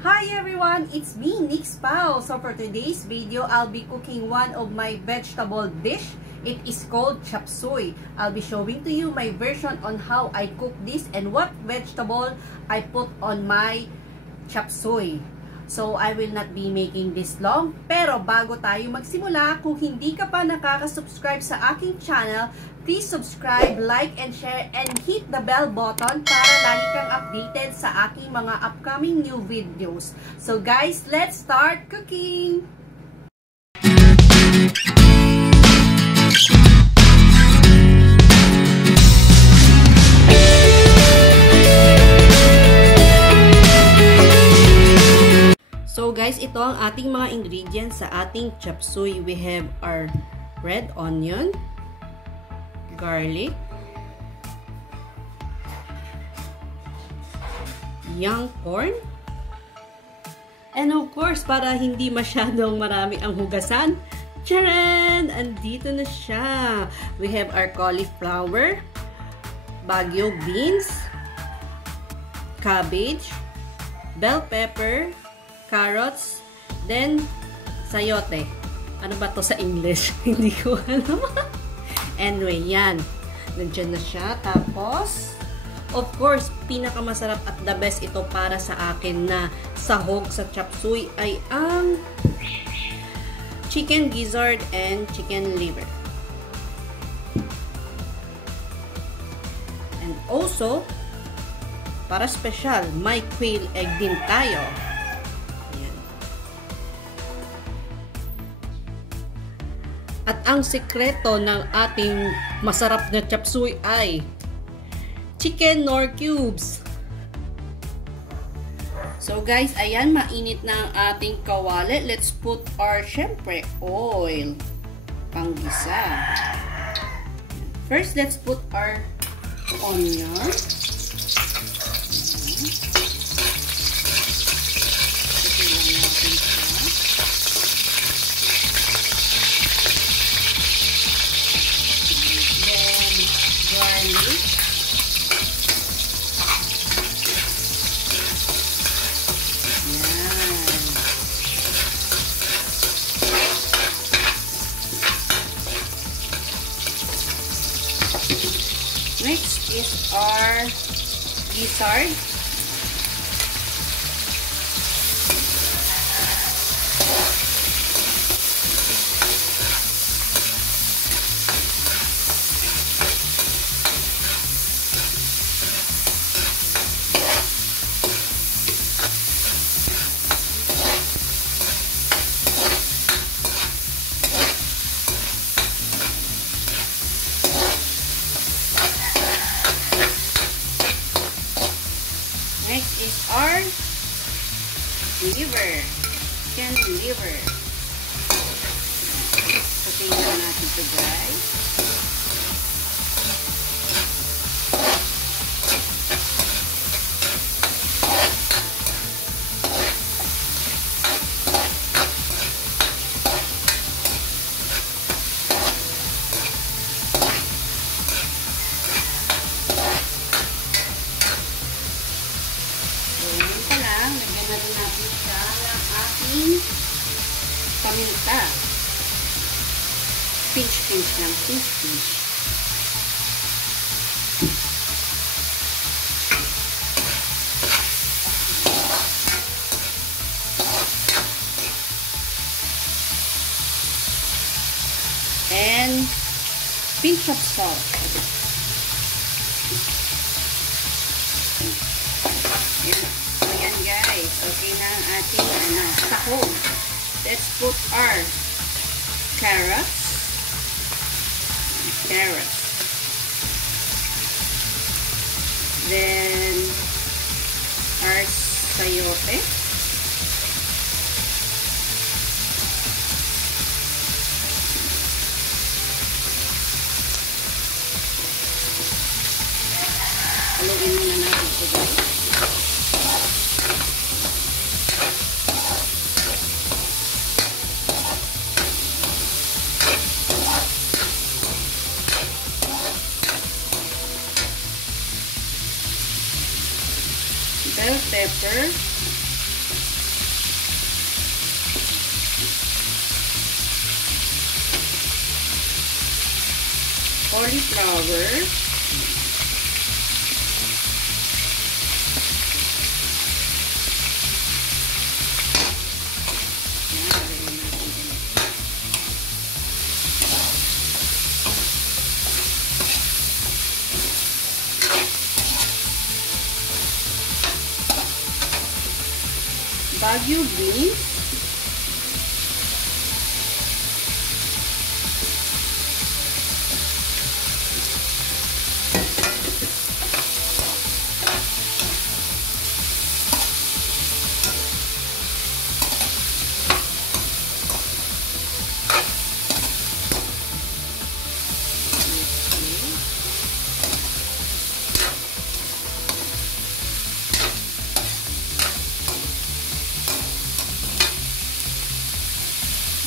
Hi everyone, it's me, Nix Pao. So for today's video, I'll be cooking one of my vegetable dish. It is called Chopsuey. I'll be showing to you my version on how I cook this and what vegetable I put on my Chopsuey. So I will not be making this long. Pero bago tayo magsimula, kung hindi ka pa nakaka-subscribe sa aking channel, please subscribe, like, and share, and hit the bell button para lagi kang updated sa aking mga upcoming new videos. So guys, let's start cooking! So guys, ito ang ating mga ingredients sa ating chopsuey. We have our red onion, garlic, young corn, and of course, para hindi masyadong marami ang hugasan, charan! Andito na siya. We have our cauliflower, bagyong beans, cabbage, bell pepper, carrots, then sayote. Ano ba to sa English? Hindi ko alam. Anyway, yan. Nandiyan na siya. Tapos, of course, pinakamasarap at the best ito para sa akin na sahog sa chopsuey ay ang chicken gizzard and chicken liver. And also, para special, may quail egg din tayo. At ang sekreto ng ating masarap na chopsuey ay chicken nor cubes. So guys, ayan, mainit na ang ating kawali. Let's put our, syempre, oil. Panggisa. First, let's put our onion. Next is our gizzard. Next is our liver, chicken liver. Patayin na natin ito, guys. Lagyan na rin natin siya ng ating paminta. Pinch-pinch lang. Pinch-pinch. And pinch of salt. Ayan guys, okay na ang ating sahog. Let's put our carrots. Then our sayote. Haluin muna natin ito, guys. Bell pepper, cauliflower. Bagu beans.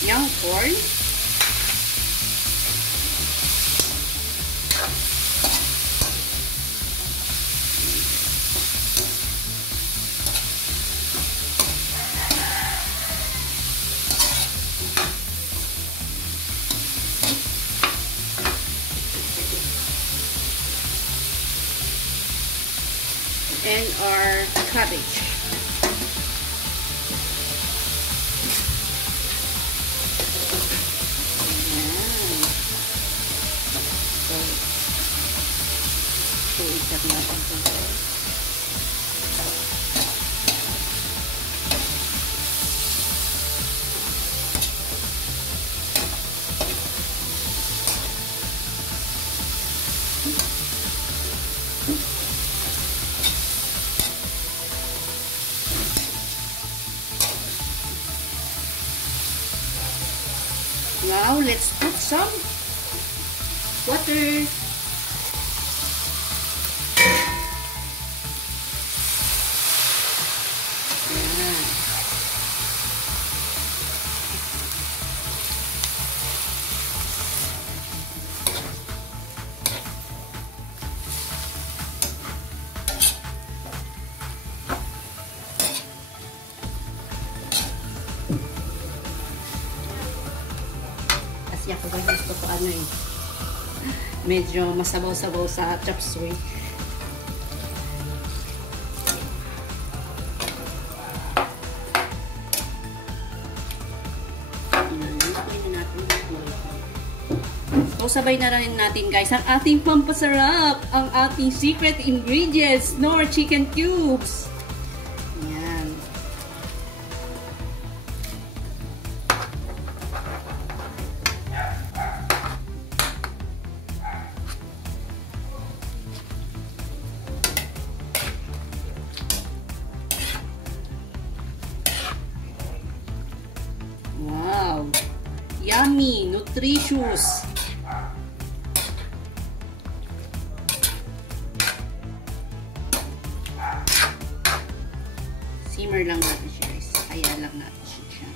Young corn. And our cabbage. So, ikat natin ito. Now, let's put some water. Kasi ako gusto ko ano eh. Medyo masabaw-sabaw sa chopsuey. So, sabay na rin natin guys ang ating pampasarap, ang ating secret ingredients, nor chicken cubes. Yan. Wow. Yummy, nutritious. Simmer lang natin siya guys. Ayan lang natin siya.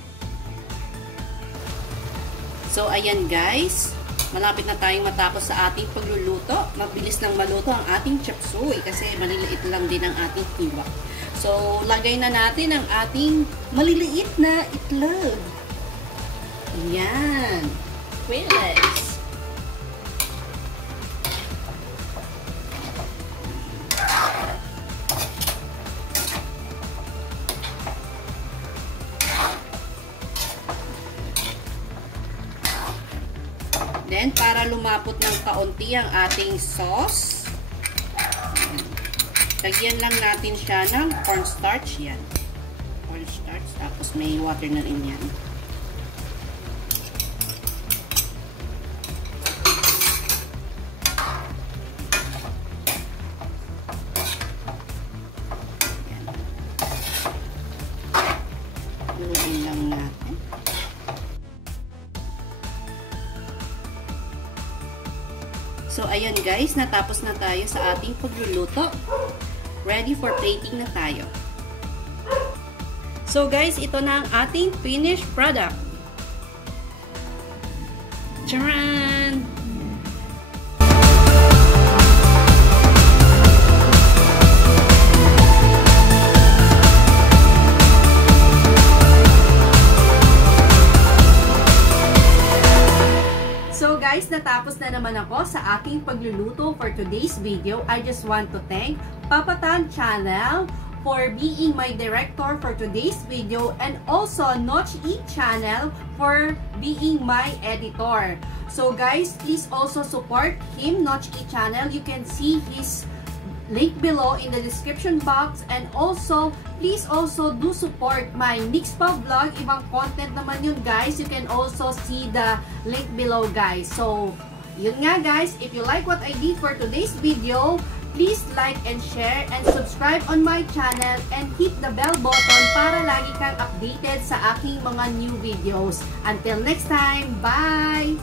So, ayan guys. Malapit na tayong matapos sa ating pagluluto. Mabilis nang maluto ang ating chopsuey kasi maliliit lang din ang ating tiwa. So, lagay na natin ang ating maliliit na itlog. Ayan. Relax. Then, para lumapot ng kaunti ang ating sauce, lagyan lang natin siya ng cornstarch. Yan. Cornstarch. Tapos may water na rin yan. Luruin lang natin. So, ayan guys, natapos na tayo sa ating pagluluto. Ready for plating na tayo. So guys, ito na ang ating finished product. Charan! So guys, natapos na naman ako sa aking pagluluto for today's video, I just want to thank Papa Tan Channel for being my director for today's video, and also Notch E Channel for being my editor. So guys, please also support him, Notch E Channel. You can see his link below in the description box, and also please also do support my Nixpa vlog. Ibang content naman yun guys. You can also see the link below guys. So yun nga guys, if you like what I did for today's video, please like and share and subscribe on my channel and hit the bell button para lagi kang updated sa aking mga new videos. Until next time, bye!